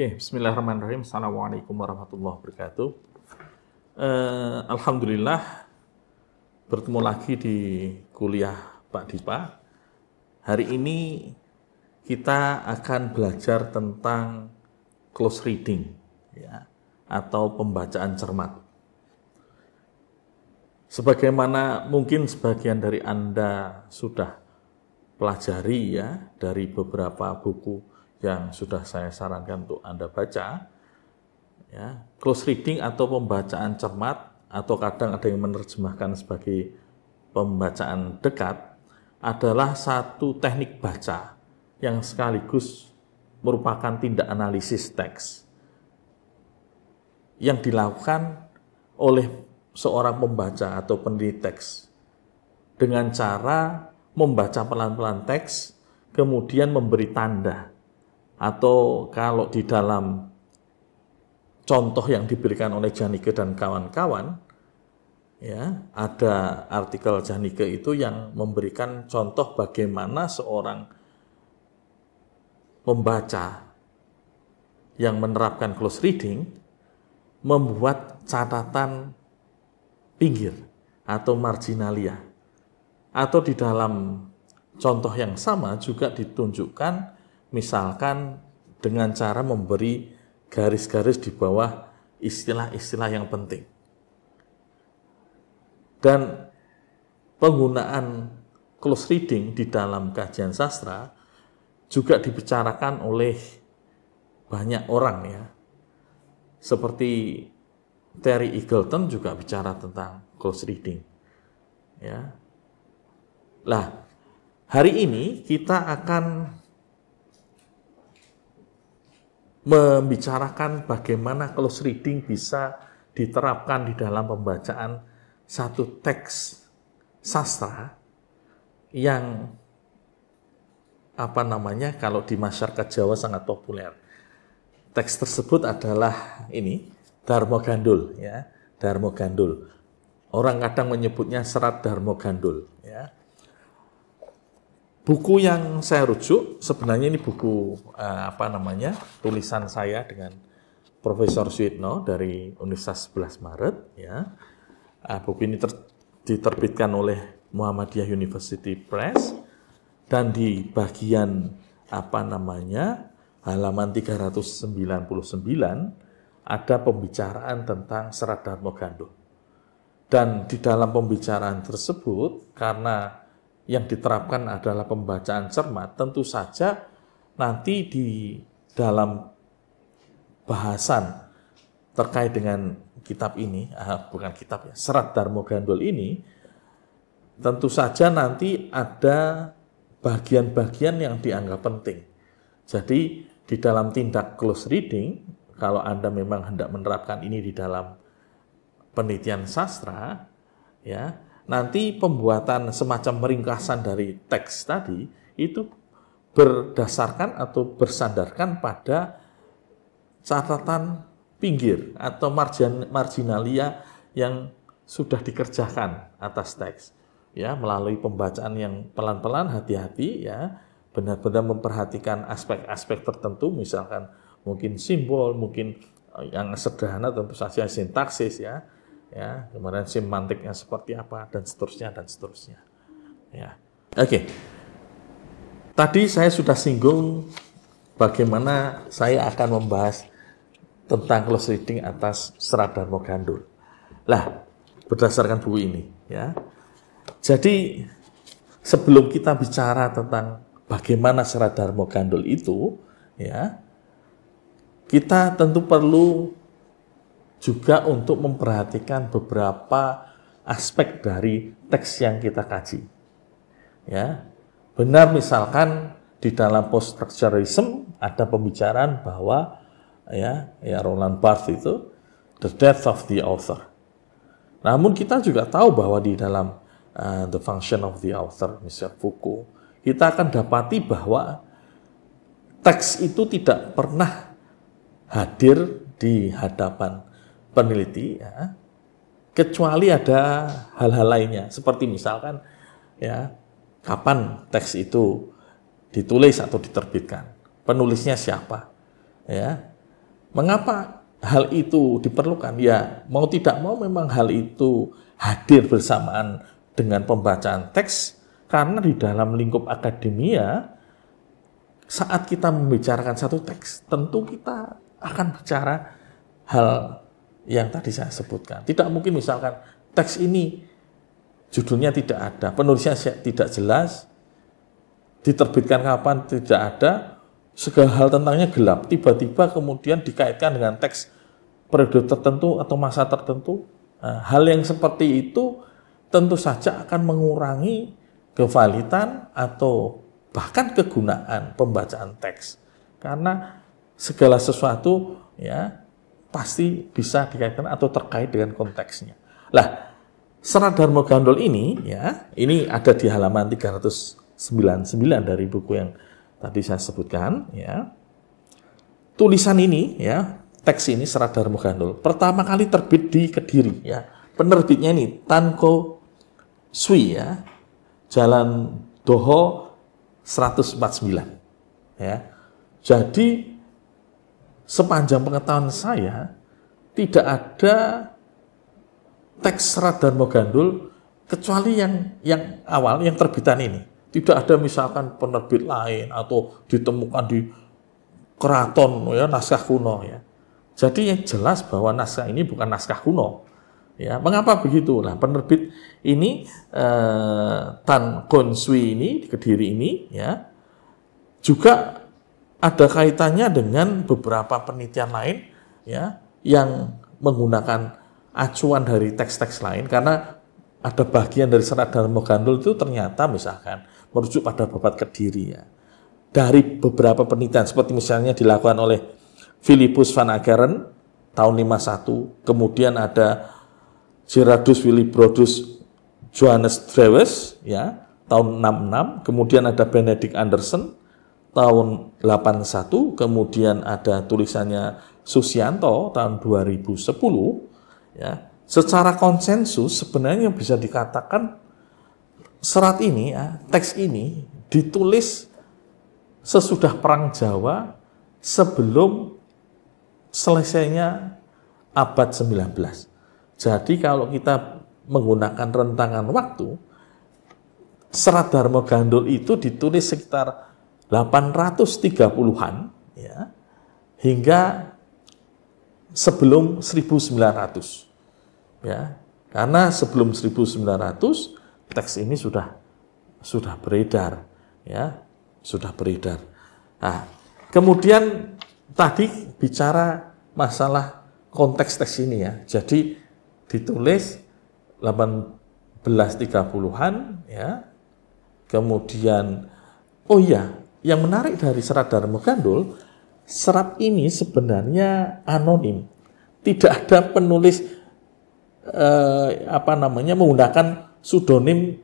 Oke, bismillahirrahmanirrahim. Assalamualaikum warahmatullahi wabarakatuh. Alhamdulillah, bertemu lagi di kuliah Pak Dipa. Hari ini kita akan belajar tentang close reading, ya, atau pembacaan cermat. Sebagaimana mungkin sebagian dari Anda sudah pelajari ya dari beberapa buku yang sudah saya sarankan untuk Anda baca, ya, close reading atau pembacaan cermat, atau kadang ada yang menerjemahkan sebagai pembacaan dekat, adalah satu teknik baca yang sekaligus merupakan tindak analisis teks yang dilakukan oleh seorang pembaca atau peneliti teks dengan cara membaca pelan-pelan teks, kemudian memberi tanda, atau kalau di dalam contoh yang diberikan oleh Jahnike dan kawan-kawan, ya, ada artikel Jahnike itu yang memberikan contoh bagaimana seorang pembaca yang menerapkan close reading membuat catatan pinggir atau marginalia. Atau di dalam contoh yang sama juga ditunjukkan misalkan dengan cara memberi garis-garis di bawah istilah-istilah yang penting. Dan penggunaan close reading di dalam kajian sastra juga dibicarakan oleh banyak orang ya. Seperti Terry Eagleton juga bicara tentang close reading. Ya. Lah, hari ini kita akan membicarakan bagaimana close reading bisa diterapkan di dalam pembacaan satu teks sastra yang kalau di masyarakat Jawa sangat populer. Teks tersebut adalah ini, Darmo Gandul, ya, Darmo Gandul. Orang kadang menyebutnya Serat Darmo Gandul, ya. Buku yang saya rujuk sebenarnya ini buku tulisan saya dengan Profesor Suyitno dari Universitas 11 Maret, ya. Buku ini diterbitkan oleh Muhammadiyah University Press, dan di bagian halaman 399 ada pembicaraan tentang Serat Darmo Gandul. Dan di dalam pembicaraan tersebut, karena yang diterapkan adalah pembacaan cermat, tentu saja nanti di dalam bahasan terkait dengan kitab ini, Serat Darmo Gandul ini, tentu saja nanti ada bagian-bagian yang dianggap penting. Jadi di dalam tindak close reading, kalau Anda memang hendak menerapkan ini di dalam penelitian sastra, ya, nanti pembuatan semacam ringkasan dari teks tadi itu berdasarkan atau bersandarkan pada catatan pinggir atau marginalia yang sudah dikerjakan atas teks, ya, melalui pembacaan yang pelan-pelan, hati-hati, ya, benar-benar memperhatikan aspek-aspek tertentu, misalkan mungkin simbol, mungkin yang sederhana tentu saja sintaksis, ya, kemudian semantiknya seperti apa, dan seterusnya, ya. Oke. Tadi saya sudah singgung bagaimana saya akan membahas tentang close reading atas Serat Darmo Gandul. Lah, berdasarkan buku ini, ya. Jadi sebelum kita bicara tentang bagaimana Serat Darmo Gandul itu, ya, kita tentu perlu juga untuk memperhatikan beberapa aspek dari teks yang kita kaji. Ya, benar misalkan di dalam post-structuralism ada pembicaraan bahwa ya Roland Barthes itu the death of the author. Namun kita juga tahu bahwa di dalam the function of the author, Michel Foucault, kita akan dapati bahwa teks itu tidak pernah hadir di hadapan peneliti, ya, kecuali ada hal-hal lainnya, seperti misalkan, ya, kapan teks itu ditulis atau diterbitkan, penulisnya siapa, ya, Mengapa hal itu diperlukan? Ya, mau tidak mau memang hal itu hadir bersamaan dengan pembacaan teks, karena di dalam lingkup akademia, saat kita membicarakan satu teks, tentu kita akan bicara hal yang tadi saya sebutkan. Tidak mungkin misalkan teks ini judulnya tidak ada, penulisnya tidak jelas, diterbitkan kapan tidak ada, segala hal tentangnya gelap, tiba-tiba kemudian dikaitkan dengan teks periode tertentu atau masa tertentu. Nah, hal yang seperti itu tentu saja akan mengurangi kevalitan atau bahkan kegunaan pembacaan teks. Karena segala sesuatu ya pasti bisa dikaitkan atau terkait dengan konteksnya. Lah, Serat Dharma Gandol ini ya, ini ada di halaman 399 dari buku yang tadi saya sebutkan ya. Tulisan ini ya, teks ini Serat Dharma Gandol pertama kali terbit di Kediri ya. Penerbitnya ini Tanko Swi ya. Jalan Doho 149 ya. Jadi sepanjang pengetahuan saya tidak ada teks Serat Dharma Gandol kecuali yang awal, yang terbitan ini. Tidak ada misalkan penerbit lain atau ditemukan di keraton ya, naskah kuno ya. Jadi yang jelas bahwa naskah ini bukan naskah kuno. Ya, mengapa begitu? Nah, penerbit ini Tan Kon Swi ini di Kediri ini ya juga ada kaitannya dengan beberapa penelitian lain ya yang menggunakan acuan dari teks-teks lain, karena ada bagian dari Serat Dharma Gandol itu ternyata misalkan merujuk pada Babat Kediri ya. Dari beberapa penelitian seperti misalnya dilakukan oleh Philippus van Ageren tahun 51, kemudian ada Gerardus Willibrodus Johannes Drewes ya tahun 66, kemudian ada Benedict Anderson tahun 81, kemudian ada tulisannya Susianto tahun 2010 ya. Secara konsensus sebenarnya bisa dikatakan serat ini ya, teks ini ditulis sesudah Perang Jawa sebelum selesainya abad 19. Jadi kalau kita menggunakan rentangan waktu, Serat Dharma Gandol itu ditulis sekitar 830-an ya, hingga sebelum 1900. Ya, karena sebelum 1900 teks ini sudah beredar ya, sudah beredar. Nah, kemudian tadi bicara masalah konteks teks ini ya. Jadi ditulis 1830-an ya. Kemudian oh iya, yang menarik dari Serat Dharma Gandol, serat ini sebenarnya anonim. Tidak ada penulis menggunakan pseudonim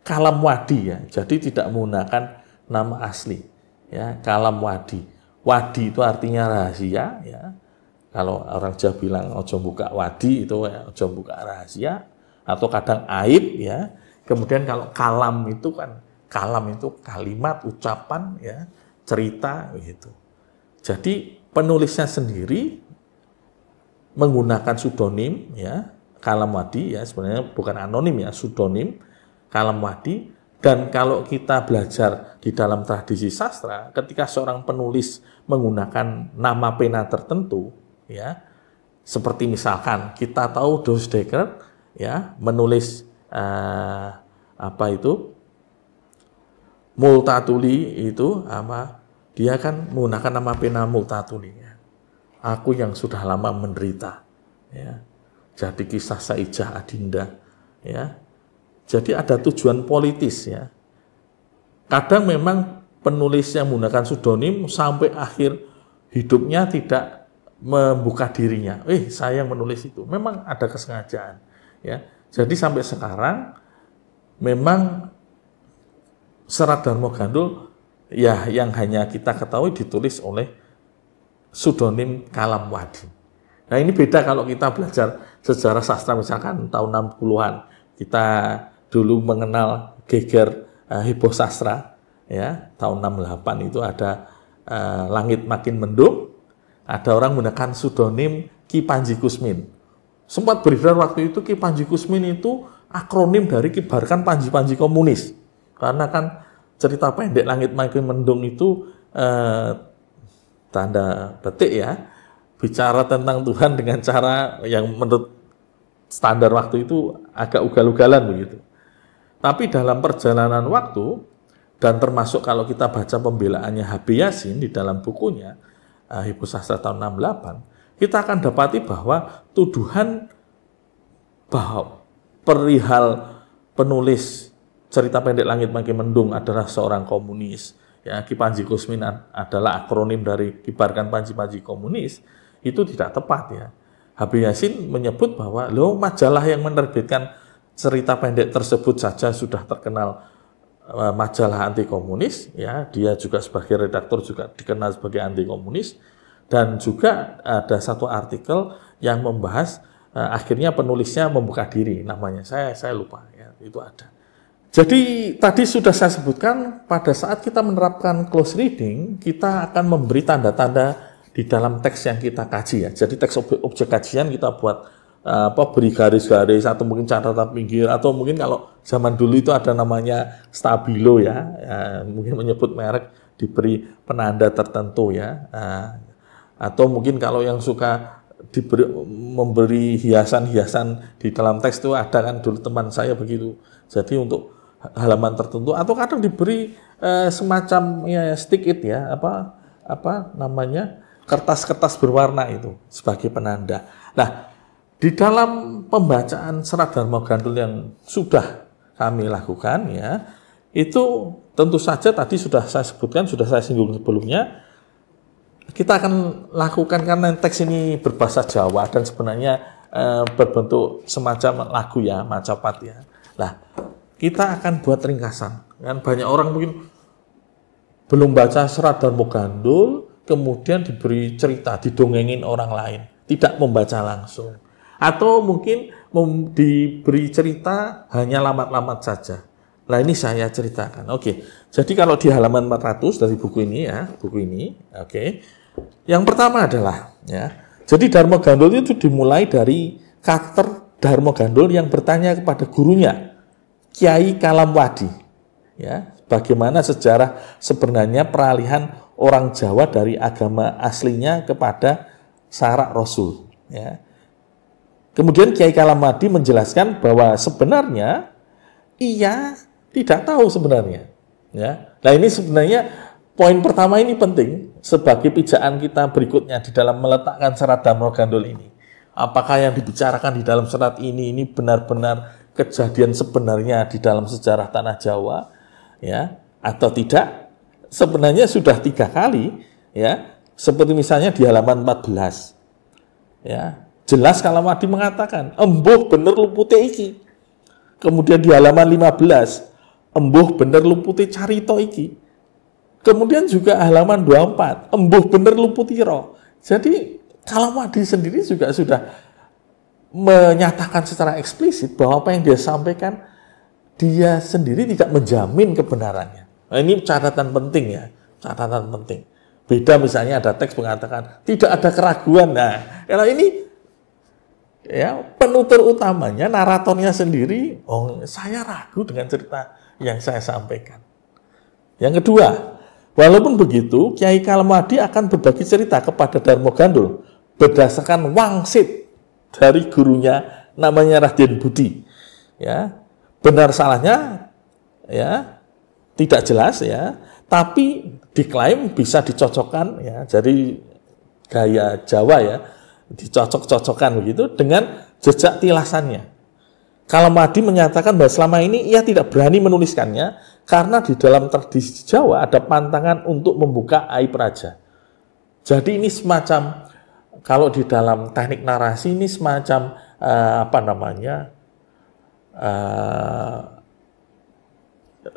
Kalam Wadi ya. Jadi tidak menggunakan nama asli ya, Kalam Wadi. Wadi itu artinya rahasia ya. Kalau orang Jawa bilang ojo buka wadi, itu ya, ojo buka rahasia atau kadang aib ya. Kemudian kalau kalam itu kan, kalam itu kalimat, ucapan ya, cerita gitu. Jadi penulisnya sendiri menggunakan pseudonim ya, Kalam Wadi ya, sebenarnya bukan anonim ya, pseudonim Kalam Wadi. Dan kalau kita belajar di dalam tradisi sastra, ketika seorang penulis menggunakan nama pena tertentu ya, seperti misalkan kita tahu Doesdekker ya menulis Multatuli itu dia kan menggunakan nama pena Multatuli ya. Aku yang sudah lama menderita ya. Jadi kisah Saijah Adinda ya. Jadi ada tujuan politis ya. Kadang memang penulis yang menggunakan pseudonim sampai akhir hidupnya tidak membuka dirinya. Saya yang menulis itu. Memang ada kesengajaan ya. Jadi sampai sekarang memang Serat Dharma Gandol ya yang hanya kita ketahui ditulis oleh pseudonim Kalam Wadi. Nah ini beda kalau kita belajar sejarah sastra misalkan tahun 60-an. Kita dulu mengenal geger heboh sastra ya, tahun 68 itu ada Langit Makin Mendung, ada orang menggunakan pseudonym Ki Panji Kusmin. Sempat beredar waktu itu Ki Panji Kusmin itu akronim dari Kibarkan Panji-Panji Komunis. Karena kan cerita pendek Langit Makin Mendung itu tanda petik ya, bicara tentang Tuhan dengan cara yang menurut standar waktu itu agak ugal-ugalan begitu. Tapi dalam perjalanan waktu, dan termasuk kalau kita baca pembelaannya H.B. Yasin di dalam bukunya, Hippo Sastra tahun 68, kita akan dapati bahwa tuduhan bahwa perihal penulis cerita pendek Langit Makin Mendung adalah seorang komunis, ya, Ki Panji Kusmin adalah akronim dari Kibarkan Panji-Panji Komunis, itu tidak tepat ya. H.B. Yasin menyebut bahwa majalah yang menerbitkan cerita pendek tersebut saja sudah terkenal majalah anti komunis, ya, dia juga sebagai redaktur juga dikenal sebagai anti komunis, dan juga ada satu artikel yang membahas akhirnya penulisnya membuka diri, namanya saya lupa ya, itu ada. Jadi tadi sudah saya sebutkan pada saat kita menerapkan close reading, kita akan memberi tanda-tanda di dalam teks yang kita kaji ya. Jadi teks objek kajian kita buat beri garis-garis atau mungkin catatan pinggir, atau mungkin kalau zaman dulu itu ada namanya stabilo ya, mungkin menyebut merek diberi penanda tertentu ya, atau mungkin kalau yang suka memberi hiasan-hiasan di dalam teks itu ada kan, dulu teman saya begitu. Jadi untuk halaman tertentu atau kadang diberi semacam ya stick it ya, apa namanya, kertas-kertas berwarna itu sebagai penanda. Nah, di dalam pembacaan Serat Dharma Gandul yang sudah kami lakukan ya, itu tentu saja tadi sudah saya sebutkan, sudah saya singgung sebelumnya, kita akan lakukan karena teks ini berbahasa Jawa dan sebenarnya berbentuk semacam lagu ya, macapat ya. Nah, kita akan buat ringkasan. Kan banyak orang mungkin belum baca Serat Dharma Gandul, kemudian diberi cerita, didongengin orang lain, tidak membaca langsung. Atau mungkin diberi cerita hanya lamat-lamat saja. Nah, ini saya ceritakan. Oke. Jadi kalau di halaman 400 dari buku ini ya, buku ini, oke. Yang pertama adalah ya. Jadi Dharma Gandul itu dimulai dari karakter Dharma Gandul yang bertanya kepada gurunya, Kiai Kalamwadi. Ya, bagaimana sejarah sebenarnya peralihan orang Jawa dari agama aslinya kepada syarak Rasul. Ya. Kemudian Kiai Kalamwadi menjelaskan bahwa sebenarnya ia tidak tahu sebenarnya. Ya. Nah, ini sebenarnya poin pertama ini penting sebagai pijaan kita berikutnya di dalam meletakkan Serat Dharma Gandul ini. Apakah yang dibicarakan di dalam serat ini benar-benar kejadian sebenarnya di dalam sejarah tanah Jawa, ya, atau tidak? Sebenarnya sudah 3 kali, ya, seperti misalnya di halaman 14, ya, jelas Kalamwadi mengatakan, embuh bener lupute iki. Kemudian di halaman 15, embuh bener lupute carito iki. Kemudian juga halaman 24, embuh bener luputiro. Jadi Kalamwadi sendiri juga sudah menyatakan secara eksplisit bahwa apa yang dia sampaikan, dia sendiri tidak menjamin kebenarannya. Nah, ini catatan penting ya, catatan penting. Beda misalnya ada teks mengatakan tidak ada keraguan. Nah, kalau ini ya penutur utamanya, naratornya sendiri, saya ragu dengan cerita yang saya sampaikan. Yang kedua, walaupun begitu, Kiai Kalamwadi akan berbagi cerita kepada Dharma Gandul berdasarkan wangsit dari gurunya namanya Raden Budi. Ya, benar salahnya ya tidak jelas ya, tapi diklaim bisa dicocokkan ya, jadi gaya Jawa ya, dicocok-cocokkan begitu dengan jejak tilasannya. Kalamwadi menyatakan bahwa selama ini ia tidak berani menuliskannya karena di dalam tradisi Jawa ada pantangan untuk membuka aib raja. Jadi ini semacam, kalau di dalam teknik narasi ini semacam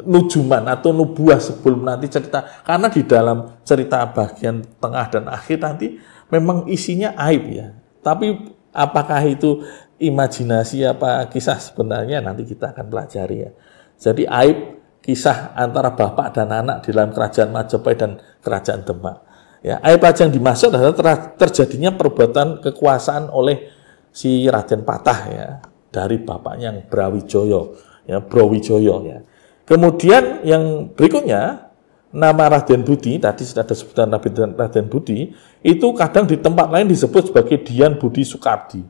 nujuman atau nubuah sebelum nanti cerita, karena di dalam cerita bagian tengah dan akhir nanti memang isinya aib ya, tapi apakah itu imajinasi apa kisah sebenarnya nanti kita akan pelajari ya. Jadi aib kisah antara bapak dan anak di dalam kerajaan Majapahit dan kerajaan Demak. Ya, aib yang dimaksud adalah terjadinya perbuatan kekuasaan oleh si Raden Patah ya, dari bapaknya yang Brawijaya, ya, Brawijaya ya. Kemudian yang berikutnya, nama Raden Budi, tadi sudah ada sebutan Raden Budi, itu kadang di tempat lain disebut sebagai Dian Budi Soekardi.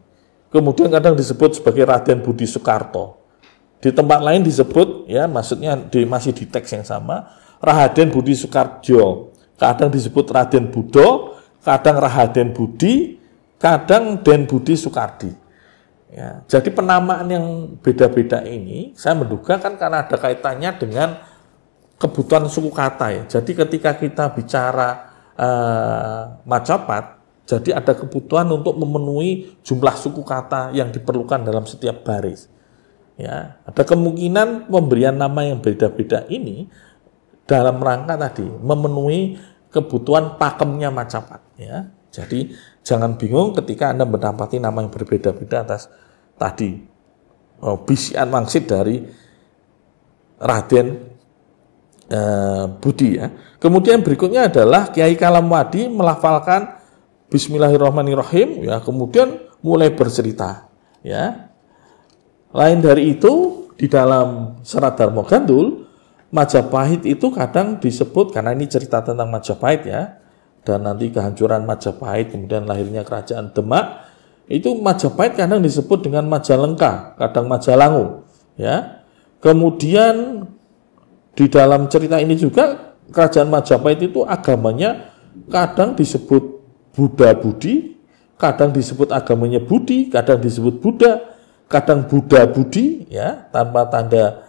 Kemudian kadang disebut sebagai Raden Budi Soekarto. Di tempat lain disebut, ya maksudnya masih di teks yang sama, Raden Budi Soekarjo. Kadang disebut Raden Budo, kadang Raden Budi, kadang Den Budi Soekardi. Ya, jadi penamaan yang beda-beda ini, saya menduga kan karena ada kaitannya dengan kebutuhan suku kata ya. Jadi ketika kita bicara Majapahit, jadi ada kebutuhan untuk memenuhi jumlah suku kata yang diperlukan dalam setiap baris. Ya, ada kemungkinan pemberian nama yang beda-beda ini dalam rangka tadi memenuhi kebutuhan pakemnya Majapahit. Ya, jadi jangan bingung ketika Anda mendapati nama yang berbeda-beda atas tadi bisian wangsit dari Raden Budi ya. Kemudian berikutnya adalah Kiai Kalamwadi melafalkan Bismillahirrahmanirrahim ya, kemudian mulai bercerita ya. Lain dari itu di dalam Serat Darmo Gandul Majapahit itu kadang disebut, karena ini cerita tentang Majapahit ya, dan nanti kehancuran Majapahit, kemudian lahirnya kerajaan Demak, itu Majapahit kadang disebut dengan Majalengka, kadang Majalangu. Ya. Kemudian di dalam cerita ini juga kerajaan Majapahit itu agamanya kadang disebut Buddha Budi, kadang disebut agamanya Budi, kadang disebut Buddha, kadang Buddha Budi, ya, tanpa tanda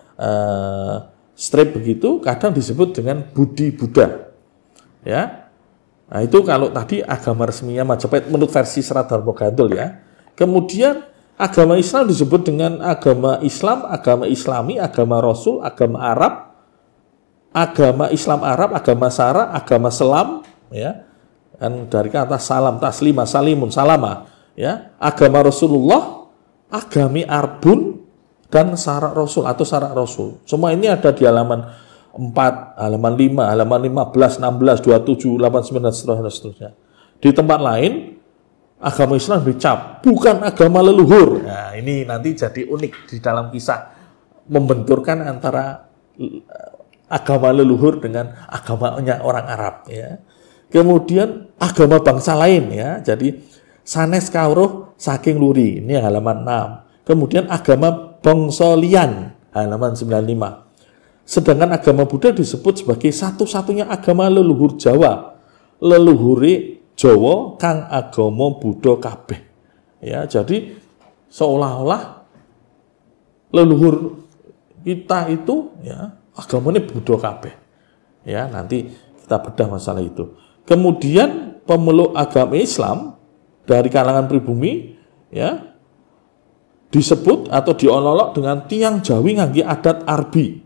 strip begitu, kadang disebut dengan Budi Buddha. Ya. Nah, itu kalau tadi agama resminya Majapahit menurut versi Serat Darmo Gandul ya. Kemudian agama Islam disebut dengan agama Islam, agama Islami, agama Rasul, agama Arab, agama Islam Arab, agama Sara, agama Selam ya. Kan dari kata salam, taslima, salimun, salama ya. Agama Rasulullah, agami Arbun, dan syarat Rasul atau syarat Rasul. Semua ini ada di halaman 4, halaman 5, halaman 15, 16, 27, 89, dan seterusnya. Di tempat lain, agama Islam dicap, bukan agama leluhur. Nah, ini nanti jadi unik di dalam kisah. Membenturkan antara agama leluhur dengan agamanya orang Arab. Ya. Kemudian agama bangsa lain. Ya. Jadi, sanes kawruh saking luri. Ini halaman 6. Kemudian agama bangsa liyan, halaman 95. Sedangkan agama Buddha disebut sebagai satu-satunya agama leluhur Jawa. Leluhure Jawa kang agama Buddha kabeh. Ya, jadi seolah-olah leluhur kita itu ya agamanya Buddha kabeh. Ya, nanti kita bedah masalah itu. Kemudian pemeluk agama Islam dari kalangan pribumi ya disebut atau diololok dengan tiang Jawi ngangge adat Arbi.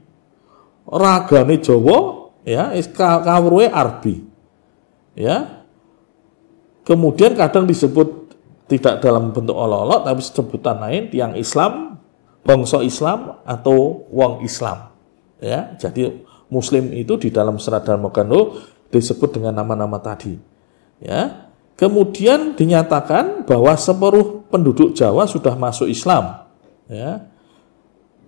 Ragane Jawa ya kawruhe Arbi. Ya. Kemudian kadang disebut tidak dalam bentuk ololok tapi sebutan lain tiang Islam, bangsa Islam atau wong Islam. Ya, jadi muslim itu di dalam Serat Darmo Gandul disebut dengan nama-nama tadi. Ya. Kemudian dinyatakan bahwa separuh penduduk Jawa sudah masuk Islam. Ya.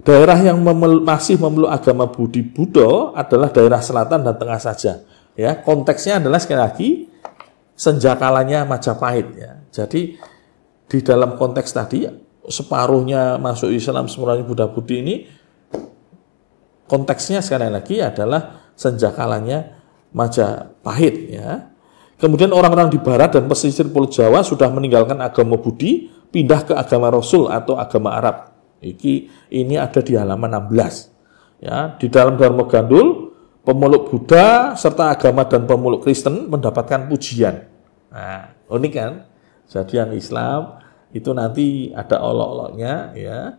Daerah yang masih memeluk agama Budi Buddha adalah daerah selatan dan tengah saja. Ya, konteksnya adalah sekali lagi senjakalanya Majapahit. Ya. Jadi di dalam konteks tadi separuhnya masuk Islam, separuhnya Buddha Budi ini konteksnya sekali lagi adalah senjakalanya Majapahit. Ya. Kemudian orang-orang di barat dan pesisir Pulau Jawa sudah meninggalkan agama Budi, pindah ke agama Rasul atau agama Arab. Ini ada di halaman 16. Ya, di dalam Darmo Gandul, pemeluk Buddha serta agama dan pemeluk Kristen mendapatkan pujian. Nah, unik kan? Jadi yang Islam itu nanti ada olok-oloknya, ya.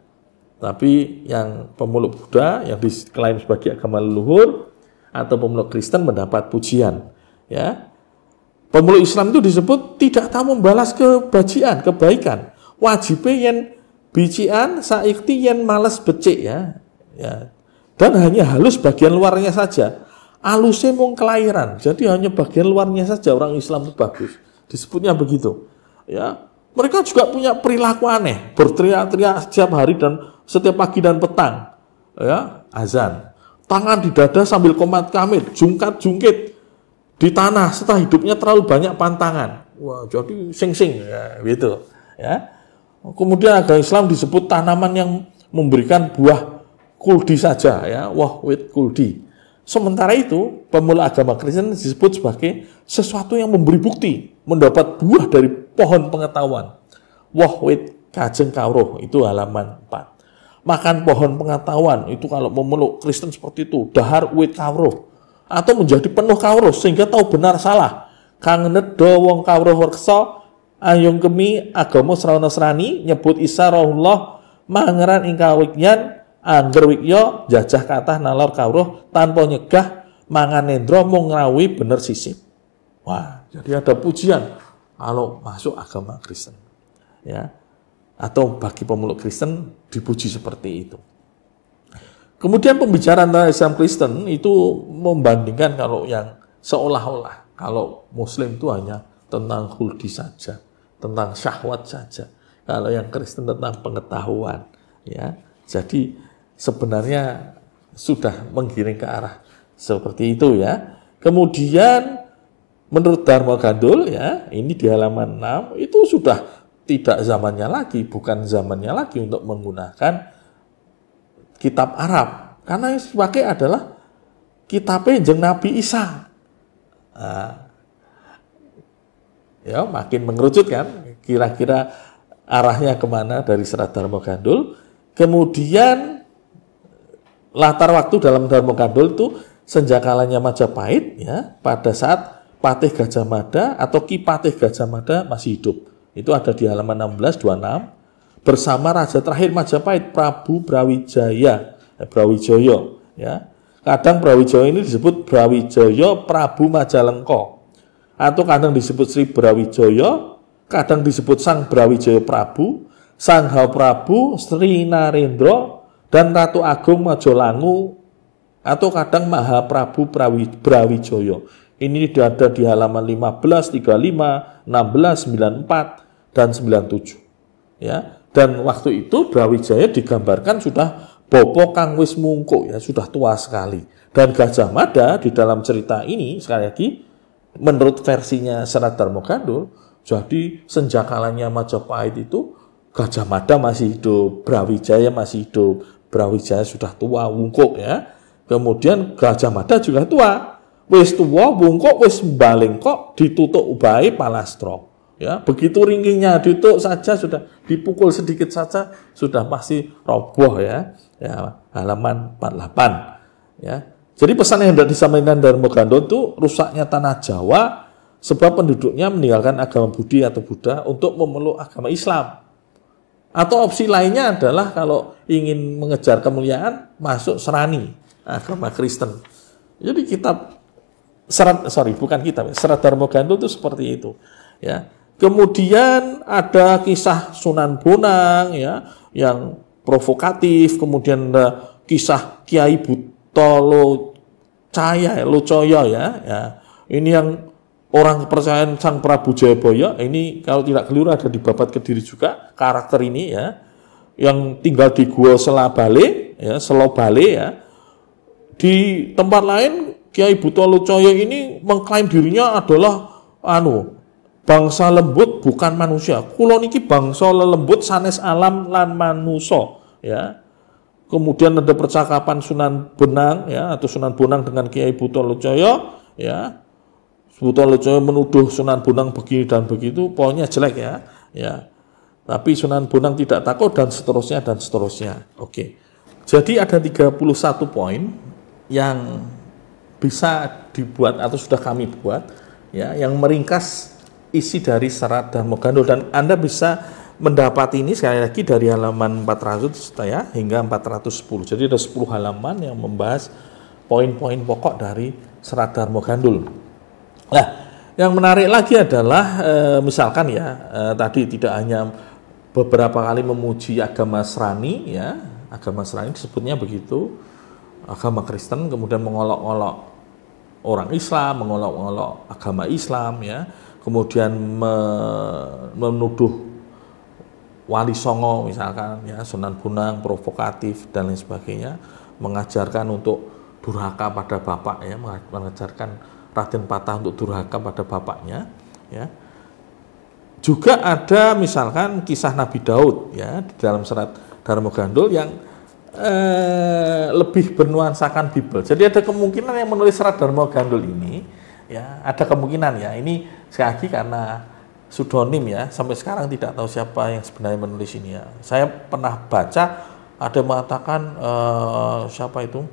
Tapi yang pemeluk Buddha yang diklaim sebagai agama leluhur atau pemeluk Kristen mendapat pujian. Ya. Pemeluk Islam itu disebut tidak tahu membalas kebajikan, kebaikan. Wajibnya yang bician, saikti yang malas becik ya. Ya. Dan hanya halus bagian luarnya saja. alusnya mung kelahiran, jadi hanya bagian luarnya saja orang Islam itu bagus. Disebutnya begitu. Ya, mereka juga punya perilaku aneh, berteriak-teriak setiap hari dan setiap pagi dan petang. Ya, azan. Tangan di dada sambil komat kamit, jungkat-jungkit di tanah setelah hidupnya terlalu banyak pantangan. Wah, jadi sing-sing ya, gitu. Ya. Kemudian agama Islam disebut tanaman yang memberikan buah kuldi saja, ya, wahwit kuldi. Sementara itu, pemula agama Kristen disebut sebagai sesuatu yang memberi bukti, mendapat buah dari pohon pengetahuan. Wahwit kajeng kawruh, itu halaman 4. Makan pohon pengetahuan, itu kalau memeluk Kristen seperti itu, dahar wit kawruh, atau menjadi penuh kawruh, sehingga tahu benar salah. Kang nedha wong kawruh werksa, ayung kemi agama Nasrani, nyebut Isa rohullah, mangeran ing kawigyan, angger wikya jajah kathah nalor kawruh tanpa nyegah mangan nendra mung ngrawuhi bener sisip. Wah, jadi ada pujian kalau masuk agama Kristen. Ya. Atau bagi pemeluk Kristen dipuji seperti itu. Kemudian pembicaraan tentang Islam Kristen itu membandingkan kalau yang seolah-olah kalau Muslim itu hanya tentang huldi saja, tentang syahwat saja. Kalau yang Kristen tentang pengetahuan, ya. Jadi sebenarnya sudah menggiring ke arah seperti itu, ya. Kemudian menurut Dharma Gandul, ya, ini di halaman 6 itu sudah tidak zamannya lagi, bukan zamannya lagi untuk menggunakan kitab Arab, karena yang dipakai adalah kitabnya Kanjeng Nabi Isa. Nah, ya, makin mengerucut kan, kira-kira arahnya kemana dari Serat Dharma Gandul. Kemudian latar waktu dalam Dharma Gandul itu senjakalanya Majapahit, ya, pada saat Patih Gajah Mada atau Ki Patih Gajah Mada masih hidup. Itu ada di halaman 1626 bersama raja terakhir Majapahit Prabu Brawijaya, ya. Kadang Brawijaya ini disebut Brawijaya Prabu Majalengka, atau kadang disebut Sri Brawijaya, kadang disebut Sang Brawijaya Prabu, Sang Hau Prabu, Sri Narendra, dan Ratu Agung Majolangu, atau kadang Maha Prabu Brawijaya. Ini ada di halaman 15, 35, 16, 94, dan 97. Ya. Dan waktu itu Brawijaya digambarkan sudah bopo kang wis mungkuk, ya, sudah tua sekali. Dan Gajah Mada di dalam cerita ini, sekali lagi, menurut versinya Serat Dharma Gandul, jadi senjakalanya Majapahit itu Gajah Mada masih hidup, Brawijaya masih hidup. Brawijaya sudah tua, wungkuk, ya. Kemudian Gajah Mada juga tua. Wis tua, wungkuk, wis balengkok, ditutuk ubai palastro. Ya, begitu ringkihnya ditutuk saja sudah dipukul sedikit saja sudah pasti roboh, ya. Ya, halaman 48. Ya. Jadi pesan yang hendak disampaikan Dharma Gandul itu rusaknya tanah Jawa sebab penduduknya meninggalkan agama Budi atau Buddha untuk memeluk agama Islam. Atau opsi lainnya adalah kalau ingin mengejar kemuliaan masuk Serani, agama Kristen. Jadi kitab Serat Dharma Gandul itu seperti itu, ya. Kemudian ada kisah Sunan Bonang, ya, yang provokatif. Kemudian ada kisah Kiai Locaya, ya. Ini yang orang kepercayaan Sang Prabu Jayabaya. Ini kalau tidak keliru ada di Babat Kediri juga karakter ini, ya, yang tinggal di Gua Selobale, ya. Di tempat lain Kiai Buto Locaya ini mengklaim dirinya adalah bangsa lembut bukan manusia. Kula niki bangsa lelembut sanes alam lan manusa, ya. Kemudian ada percakapan Sunan Bonang, ya, atau Sunan Bonang dengan Kiai Buto Locaya, ya. Buto Locaya menuduh Sunan Bonang begini dan begitu, pokoknya jelek, ya. Tapi Sunan Bonang tidak takut dan seterusnya dan seterusnya. Oke. Jadi ada 31 poin yang bisa dibuat atau sudah kami buat, ya, yang meringkas isi dari Serat Dharma Gandul, dan Anda bisa mendapat ini sekali lagi dari halaman 400, ya, hingga 410. Jadi ada 10 halaman yang membahas poin-poin pokok dari Serat Dharma Gandul. Nah, yang menarik lagi adalah misalkan, ya, tadi tidak hanya beberapa kali memuji agama Serani, ya, agama Serani disebutnya begitu, agama Kristen, kemudian mengolok-olok orang Islam, mengolok-olok agama Islam, ya, kemudian menuduh Wali Songo misalkan, ya, Sunan Bonang provokatif dan lain sebagainya, mengajarkan untuk durhaka pada bapak, ya, mengajarkan Raden Patah untuk durhaka pada bapaknya, ya. Juga ada misalkan kisah Nabi Daud, ya, di dalam serat Dharma Gandul yang lebih bernuansakan Bible. Jadi ada kemungkinan yang menulis serat Dharma Gandul ini, ya, ada kemungkinan, ya, ini sekali lagi karena pseudonim, ya, sampai sekarang tidak tahu siapa yang sebenarnya menulis ini, ya. Saya pernah baca ada yang mengatakan siapa itu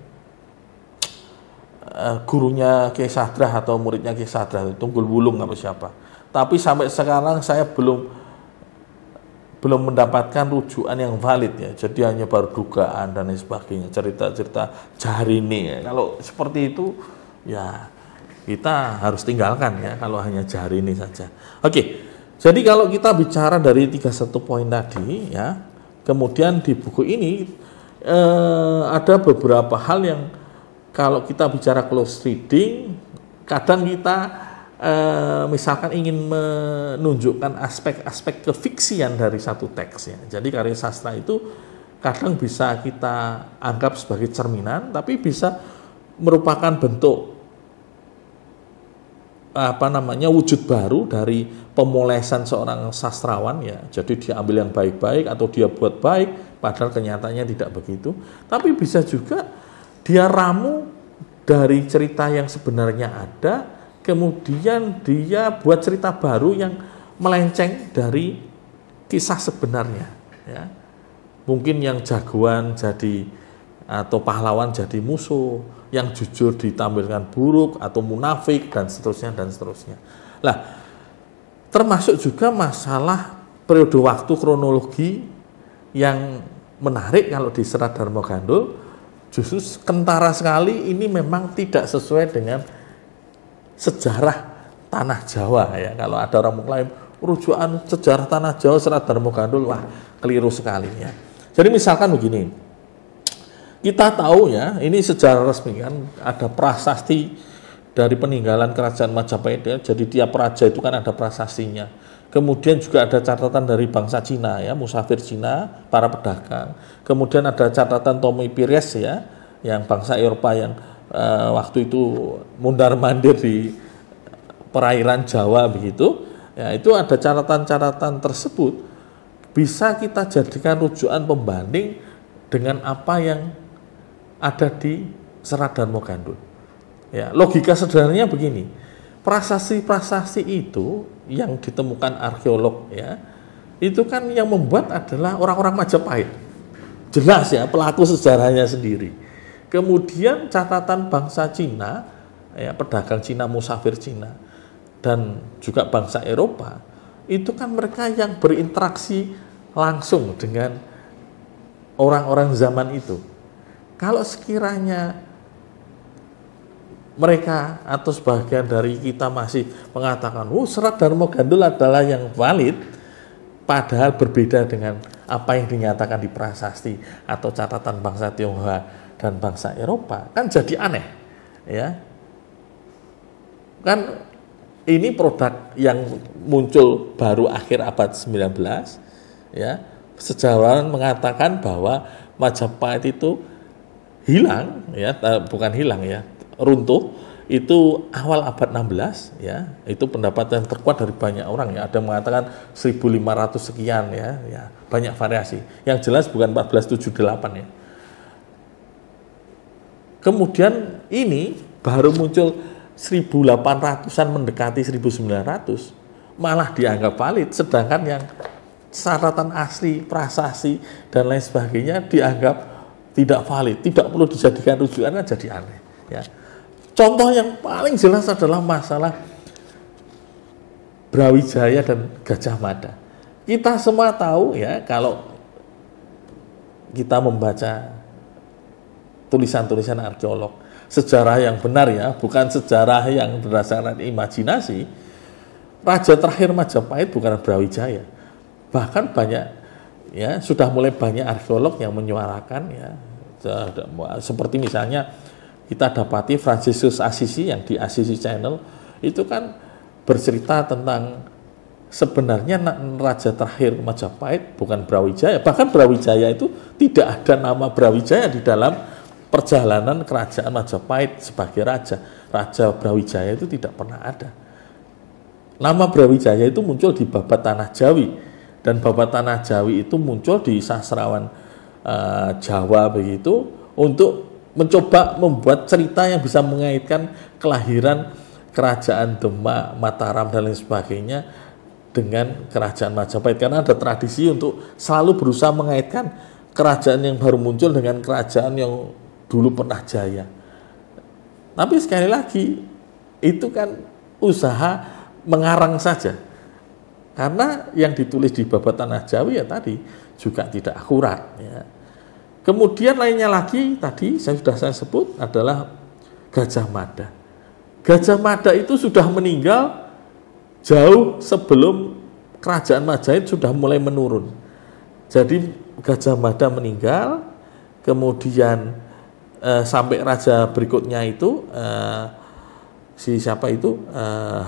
gurunya Kiai Sadra atau muridnya Kiai Sadra, Tunggul Wulung apa siapa. Tapi sampai sekarang saya belum mendapatkan rujukan yang valid, ya. Jadi hanya baru dugaan dan lain sebagainya, cerita-cerita Jarini, ya. Kalau seperti itu, ya, kita harus tinggalkan, ya, kalau hanya Jarini saja. Oke. Jadi kalau kita bicara dari 31 poin tadi, ya, kemudian di buku ini ada beberapa hal yang kalau kita bicara close reading, kadang kita misalkan ingin menunjukkan aspek-aspek kefiksian dari satu teks, ya. Jadi karya sastra itu kadang bisa kita anggap sebagai cerminan, tapi bisa merupakan bentuk wujud baru dari pemolesan seorang sastrawan, ya. Jadi dia ambil yang baik-baik atau dia buat baik, padahal kenyataannya tidak begitu. Tapi bisa juga dia ramu dari cerita yang sebenarnya ada, kemudian dia buat cerita baru yang melenceng dari kisah sebenarnya, ya. Mungkin yang jagoan jadi atau pahlawan jadi musuh, yang jujur ditampilkan buruk atau munafik, dan seterusnya dan seterusnya. Nah, termasuk juga masalah periode waktu kronologi yang menarik kalau di serat Dharma Gandul, justru kentara sekali ini memang tidak sesuai dengan sejarah tanah Jawa, ya. Kalau ada orang mengklaim rujukan sejarah tanah Jawa serat Dharma Gandul, wah, keliru sekali, ya. Jadi misalkan begini, kita tahu, ya, ini sejarah resmi kan, ada prasasti dari peninggalan kerajaan Majapahit, ya. Jadi tiap raja itu kan ada prasastinya. Kemudian juga ada catatan dari bangsa Cina, ya, musafir Cina, para pedagang. Kemudian ada catatan Tommy Pires, ya, yang bangsa Eropa yang waktu itu mundar-mandir di perairan Jawa begitu, ya. Itu ada catatan-catatan tersebut bisa kita jadikan rujukan pembanding dengan apa yang ada di serat Dharma Gandul, ya. Logika sederhananya begini, prasasti-prasasti itu yang ditemukan arkeolog, ya, itu kan yang membuat adalah orang-orang Majapahit, jelas, ya, pelaku sejarahnya sendiri. Kemudian catatan bangsa Cina, ya, pedagang Cina, musafir Cina, dan juga bangsa Eropa, itu kan mereka yang berinteraksi langsung dengan orang-orang zaman itu. Kalau sekiranya mereka atau sebagian dari kita masih mengatakan, serat Dharma Gandul adalah yang valid, padahal berbeda dengan apa yang dinyatakan di prasasti atau catatan bangsa Tionghoa dan bangsa Eropa, kan jadi aneh, ya. Kan ini produk yang muncul baru akhir abad 19, ya. Sejarawan mengatakan bahwa Majapahit itu hilang, ya, bukan hilang, ya, runtuh itu awal abad 16, ya. Itu pendapat yang terkuat dari banyak orang, ya. Ada yang mengatakan 1500 sekian, ya, banyak variasi. Yang jelas bukan 1478, ya. Kemudian ini baru muncul 1800-an mendekati 1900 malah dianggap valid, sedangkan yang catatan asli, prasasti dan lain sebagainya dianggap tidak valid, tidak perlu dijadikan rujukan, kan jadi aneh, ya. Contoh yang paling jelas adalah masalah Brawijaya dan Gajah Mada. Kita semua tahu, ya, kalau kita membaca tulisan-tulisan arkeolog, sejarah yang benar, ya, bukan sejarah yang berdasarkan imajinasi. Raja terakhir Majapahit bukan Brawijaya. Bahkan banyak, ya, sudah mulai banyak arkeolog yang menyuarakan, ya, seperti misalnya kita dapati Fransiskus Assisi yang di Assisi Channel itu kan bercerita tentang sebenarnya raja terakhir Majapahit bukan Brawijaya, bahkan Brawijaya itu tidak ada nama Brawijaya di dalam perjalanan kerajaan Majapahit sebagai raja. Raja Brawijaya itu tidak pernah ada. Nama Brawijaya itu muncul di Babat Tanah Jawi, dan Babat Tanah Jawi itu muncul di sastrawan Jawa begitu untuk mencoba membuat cerita yang bisa mengaitkan kelahiran kerajaan Demak, Mataram dan lain sebagainya dengan kerajaan Majapahit, karena ada tradisi untuk selalu berusaha mengaitkan kerajaan yang baru muncul dengan kerajaan yang dulu pernah jaya. Tapi sekali lagi itu kan usaha mengarang saja, karena yang ditulis di Babat Tanah Jawi ya tadi juga tidak akurat ya. Kemudian lainnya lagi tadi saya sebut adalah Gajah Mada. Gajah Mada itu sudah meninggal jauh sebelum kerajaan Majapahit sudah mulai menurun. Jadi Gajah Mada meninggal, kemudian sampai raja berikutnya itu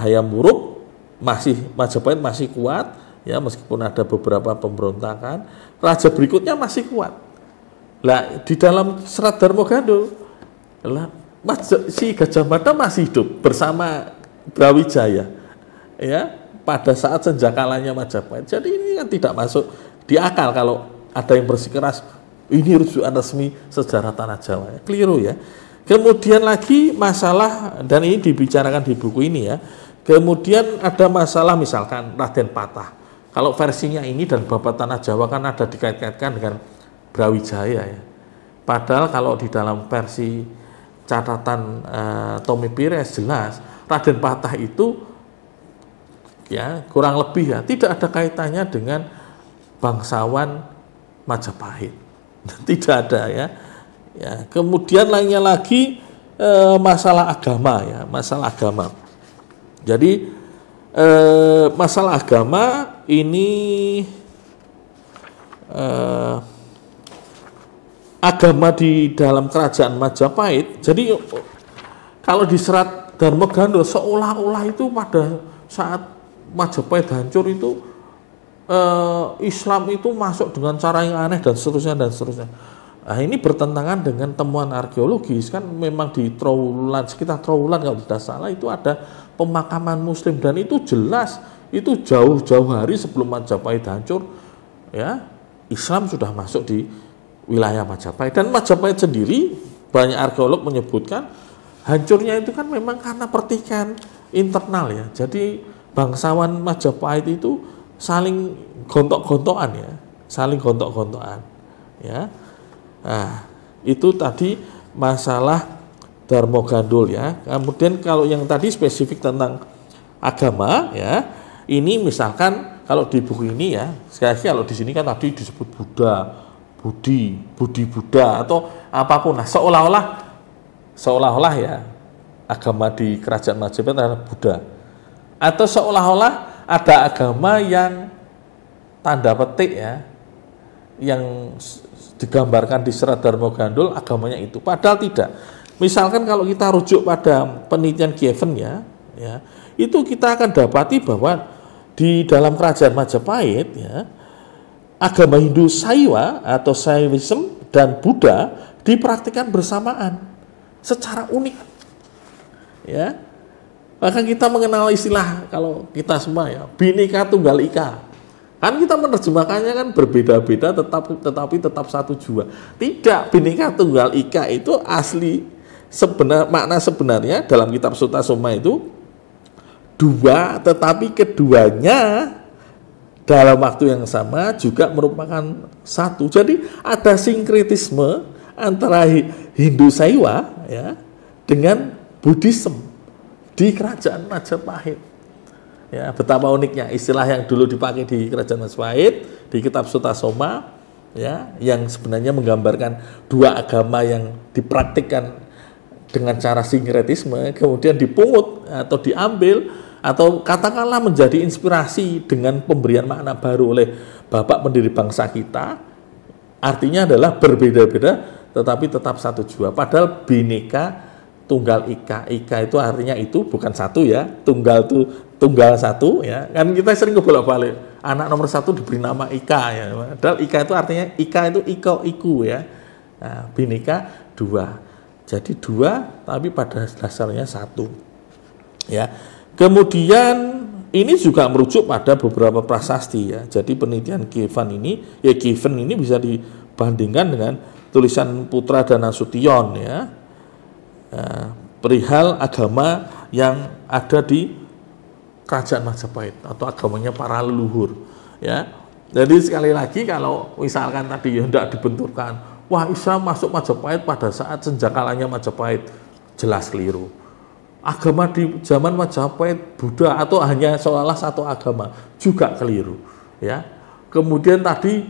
Hayam Wuruk, Majapahit masih kuat ya, meskipun ada beberapa pemberontakan. Raja berikutnya masih kuat. Lah di dalam Serat Darmogandul si Gajah Mada masih hidup bersama Brawijaya ya pada saat senjakalanya Majapahit. Jadi ini kan tidak masuk di akal kalau ada yang bersikeras ini rujukan resmi sejarah tanah Jawa. Keliru ya. Kemudian lagi masalah, dan ini dibicarakan di buku ini ya. Kemudian ada masalah misalkan Raden Patah. Kalau versinya ini dan Babat Tanah Jawa kan ada dikait-kaitkan dengan Brawijaya ya. Padahal kalau di dalam versi catatan Tommy Pires jelas Raden Patah itu ya kurang lebih ya tidak ada kaitannya dengan bangsawan Majapahit. Tidak ada ya. Ya, kemudian lainnya lagi masalah agama ya, masalah agama. Jadi masalah agama ini agama di dalam kerajaan Majapahit. Jadi kalau di Serat Darmogandul seolah-olah itu pada saat Majapahit hancur itu Islam itu masuk dengan cara yang aneh dan seterusnya dan seterusnya. Nah, ini bertentangan dengan temuan arkeologis kan, memang di Trowulan, sekitar Trowulan kalau tidak salah itu ada pemakaman Muslim, dan itu jelas itu jauh-jauh hari sebelum Majapahit hancur ya, Islam sudah masuk di wilayah Majapahit. Dan Majapahit sendiri banyak arkeolog menyebutkan hancurnya itu kan memang karena pertikaian internal ya. Jadi bangsawan Majapahit itu saling gontok-gontokan ya, saling gontok-gontokan ya. Nah, itu tadi masalah Darmogandul ya. Kemudian kalau yang tadi spesifik tentang agama ya, ini misalkan kalau di buku ini ya, sekali lagi kalau di sini kan tadi disebut Buddha, Budi Buddha atau apapun. Nah, seolah-olah ya agama di kerajaan Majapahit adalah Buddha. Atau seolah-olah ada agama yang tanda petik ya, yang digambarkan di Serat Darmogandul agamanya itu, padahal tidak. Misalkan kalau kita rujuk pada penelitian Given ya, itu kita akan dapati bahwa di dalam kerajaan Majapahit ya, agama Hindu Saiwa atau Saiwism dan Buddha dipraktikkan bersamaan secara unik ya. Bahkan kita mengenal istilah kalau kita semua ya, Bhinneka Tunggal Ika. Kan kita menerjemahkannya kan berbeda-beda tetapi tetap satu jua. Tidak, Bhinneka Tunggal Ika itu asli makna sebenarnya dalam kitab Sutta Soma itu dua, tetapi keduanya dalam waktu yang sama juga merupakan satu. Jadi ada sinkretisme antara Hindu Saiwa ya dengan Buddhism di kerajaan Majapahit. Ya, betapa uniknya istilah yang dulu dipakai di kerajaan Majapahit di kitab Sutta Soma ya, yang sebenarnya menggambarkan dua agama yang dipraktikkan dengan cara sinkretisme kemudian dipungut atau diambil atau katakanlah menjadi inspirasi dengan pemberian makna baru oleh Bapak pendiri bangsa kita. Artinya adalah berbeda-beda tetapi tetap satu jua, padahal Bhinneka tunggal ika. Ika itu artinya itu bukan satu ya. Tunggal itu tunggal satu ya. Kan kita sering kebolak-balik. Anak nomor 1 diberi nama Ika ya. Padahal Ika itu artinya Ika itu iko iku ya. Nah, Bhinneka 2. Jadi 2 tapi pada dasarnya 1. Ya. Kemudian ini juga merujuk pada beberapa prasasti ya. Jadi penelitian Given ini bisa dibandingkan dengan tulisan Putra dan Nasution ya. Perihal agama yang ada di kerajaan Majapahit atau agamanya para leluhur ya. Jadi sekali lagi kalau misalkan tadi ya tidak dibenturkan, wah Islam masuk Majapahit pada saat senjakalanya Majapahit, jelas keliru. Agama di zaman Majapahit Buddha atau hanya seolah satu agama juga keliru ya. Kemudian tadi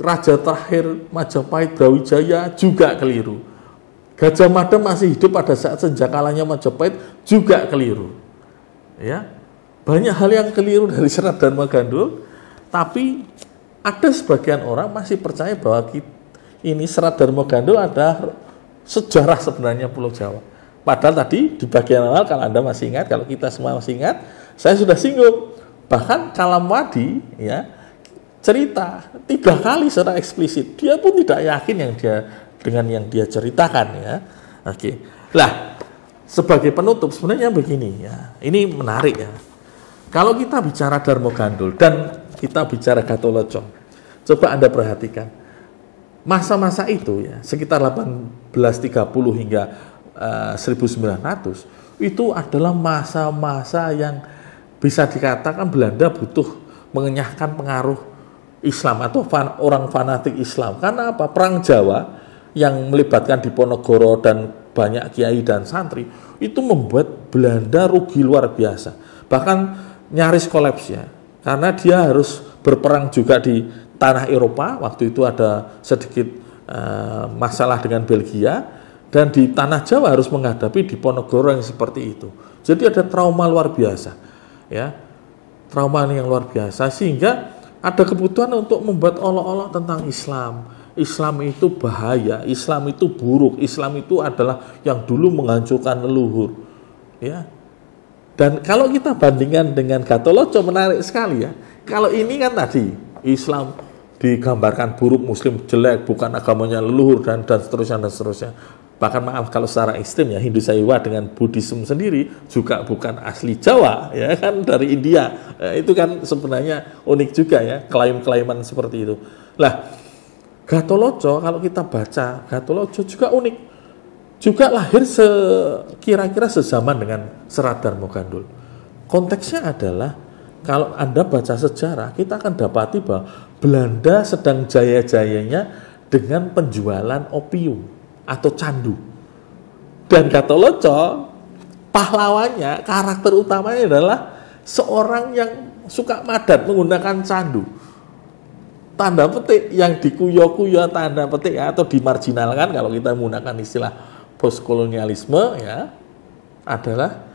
raja terakhir Majapahit Brawijaya juga keliru. Gajah Mada masih hidup pada saat senjakalanya Majapahit juga keliru. Ya. Banyak hal yang keliru dari Serat Dharma Gandul, tapi ada sebagian orang masih percaya bahwa ini Serat Dharma Gandul adalah sejarah sebenarnya Pulau Jawa. Padahal tadi di bagian awal kalau Anda masih ingat, kalau kita semua masih ingat, saya sudah singgung. Bahkan Kalam Wadi ya cerita 3 kali secara eksplisit. Dia pun tidak yakin dengan yang dia ceritakan ya. Oke. Lah, sebagai penutup sebenarnya begini ya. Ini menarik ya. Kalau kita bicara Dharma Gandul dan kita bicara Gatholoco, coba Anda perhatikan. Masa-masa itu ya, sekitar 1830 hingga 1900 itu adalah masa-masa yang bisa dikatakan Belanda butuh mengenyahkan pengaruh Islam atau orang fanatik Islam. Karena apa? Perang Jawa yang melibatkan Diponegoro dan banyak kiai dan santri itu membuat Belanda rugi luar biasa. Bahkan nyaris kolaps ya. Karena dia harus berperang juga di tanah Eropa. Waktu itu ada sedikit masalah dengan Belgia. Dan di tanah Jawa harus menghadapi Diponegoro yang seperti itu. Jadi ada trauma luar biasa. Ya, trauma yang luar biasa sehingga ada kebutuhan untuk membuat olok-olok tentang Islam. Islam itu bahaya, Islam itu buruk, Islam itu adalah yang dulu menghancurkan leluhur. Ya. Dan kalau kita bandingkan dengan Gatholoco menarik sekali ya. Kalau ini kan tadi Islam digambarkan buruk, Muslim jelek, bukan agamanya leluhur dan seterusnya dan seterusnya. Bahkan maaf kalau secara ekstrem ya Hindu Saiwa dengan Buddhisme sendiri juga bukan asli Jawa ya kan dari India. Itu kan sebenarnya unik juga ya klaim-klaiman seperti itu. Lah Gatholoco kalau kita baca Gatholoco juga unik. Juga lahir kira-kira sezaman dengan Serat Dharma Gandul. Konteksnya adalah kalau Anda baca sejarah kita akan dapati bahwa Belanda sedang jaya-jayanya dengan penjualan opium atau candu. Dan Gatholoco pahlawannya, karakter utamanya adalah seorang yang suka madat menggunakan candu. Tanda petik yang dikuyo-kuyo tanda petik ya, atau dimarginalkan kalau kita menggunakan istilah postkolonialisme ya adalah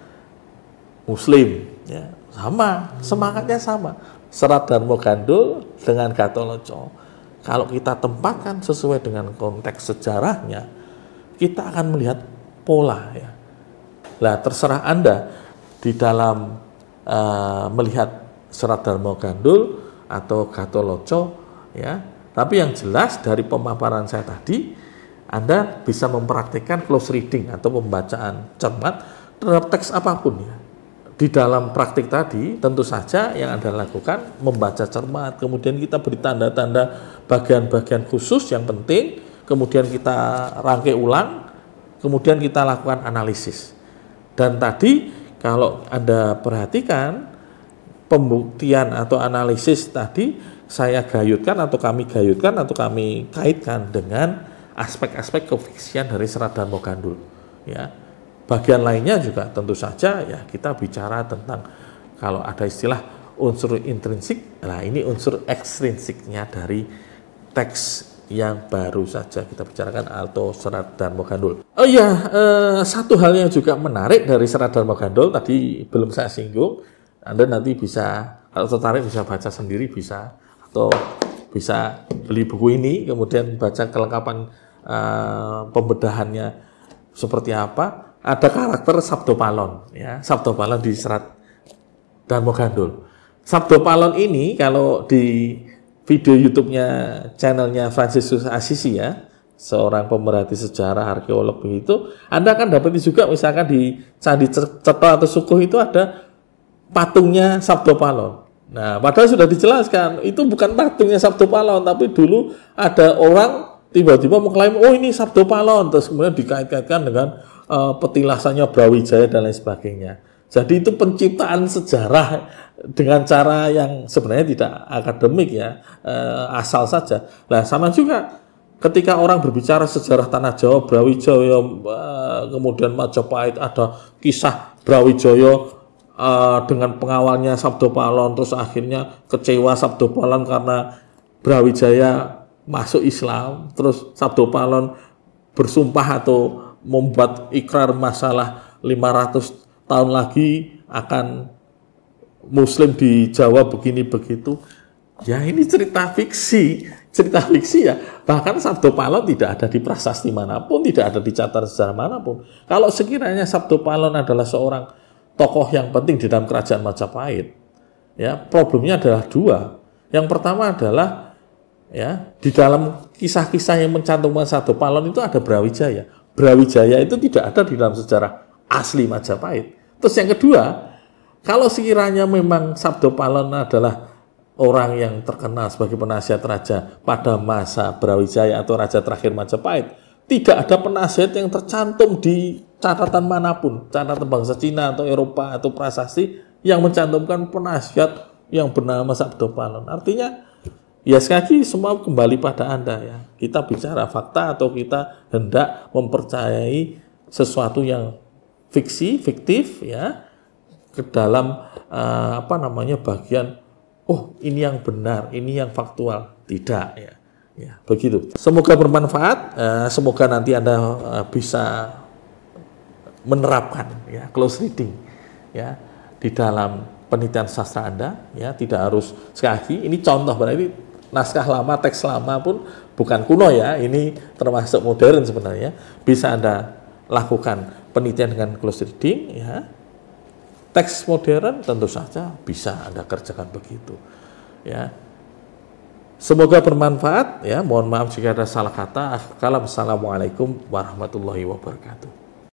Muslim ya. Sama, semangatnya sama. Serat Dharma Gandul dengan Gatholoco. Kalau kita tempatkan sesuai dengan konteks sejarahnya, kita akan melihat pola ya. Nah, terserah Anda di dalam melihat Serat Dharma Gandul atau Gatholoco ya. Tapi yang jelas dari pemaparan saya tadi, Anda bisa mempraktikkan close reading atau pembacaan cermat terhadap teks apapun ya. Di dalam praktik tadi tentu saja yang Anda lakukan membaca cermat, kemudian kita beri tanda-tanda bagian-bagian khusus yang penting, kemudian kita rangkai ulang, kemudian kita lakukan analisis. Dan tadi kalau Anda perhatikan pembuktian atau analisis tadi saya gayutkan atau kami gayutkan atau kami kaitkan dengan aspek-aspek kefiksian dari Serat Dharma Gandul ya. Bagian lainnya juga tentu saja ya kita bicara tentang kalau ada istilah unsur intrinsik, nah ini unsur ekstrinsiknya dari teks yang baru saja kita bicarakan atau Serat Dharma Gandul. Oh iya, satu hal yang juga menarik dari Serat Dharma Gandul tadi belum saya singgung, Anda nanti bisa kalau tertarik bisa baca sendiri bisa atau bisa beli buku ini kemudian baca kelengkapan pembedahannya seperti apa. ada karakter Sabdopalon, ya, Sabdopalon di Serat Dharma Gandul. Sabdopalon ini kalau di video YouTube-nya channelnya Fransiskus Assisi ya, seorang pemerhati sejarah, arkeolog begitu, Anda akan dapat juga misalkan di Candi Cetha atau Sukuh itu ada patungnya Sabdopalon. Nah, padahal sudah dijelaskan, itu bukan patungnya Sabdopalon, tapi dulu ada orang tiba-tiba mengklaim, oh ini Sabdopalon, terus kemudian dikait-kaitkan dengan petilasannya Brawijaya dan lain sebagainya. Jadi itu penciptaan sejarah dengan cara yang sebenarnya tidak akademik ya, asal saja. Nah, sama juga ketika orang berbicara sejarah tanah Jawa, Brawijaya, kemudian Majapahit, ada kisah Brawijaya dengan pengawalnya Sabdopalon, terus akhirnya kecewa Sabdopalon karena Brawijaya masuk Islam, terus Sabdopalon bersumpah atau membuat ikrar masalah 500 tahun lagi akan Muslim di Jawa begini begitu. Ya ini cerita fiksi ya. Bahkan Sabdopalon tidak ada di prasasti manapun, tidak ada di catatan sejarah manapun. Kalau sekiranya Sabdopalon adalah seorang tokoh yang penting di dalam kerajaan Majapahit, ya problemnya adalah dua. Yang pertama adalah ya di dalam kisah-kisah yang mencantumkan Sabdopalon itu ada Brawijaya. Brawijaya itu tidak ada di dalam sejarah asli Majapahit. Terus yang kedua, kalau sekiranya memang Sabdopalon adalah orang yang terkenal sebagai penasihat raja pada masa Brawijaya atau raja terakhir Majapahit, tidak ada penasihat yang tercantum di catatan manapun, catatan bangsa Cina atau Eropa atau prasasti yang mencantumkan penasihat yang bernama Sabdopalon. Artinya, ya sekali lagi semua kembali pada Anda ya. Kita bicara fakta atau kita hendak mempercayai sesuatu yang fiktif ya ke dalam bagian ini yang benar, ini yang faktual, tidak ya. Ya, begitu. Semoga bermanfaat, semoga nanti Anda bisa menerapkan ya close reading ya di dalam penelitian sastra Anda ya, tidak harus sekali lagi ini contoh berarti naskah lama, teks lama pun bukan kuno ya, ini termasuk modern sebenarnya. Bisa Anda lakukan penelitian dengan close reading ya. Teks modern tentu saja bisa Anda kerjakan begitu ya. Semoga bermanfaat ya. Mohon maaf jika ada salah kata. Assalamualaikum warahmatullahi wabarakatuh.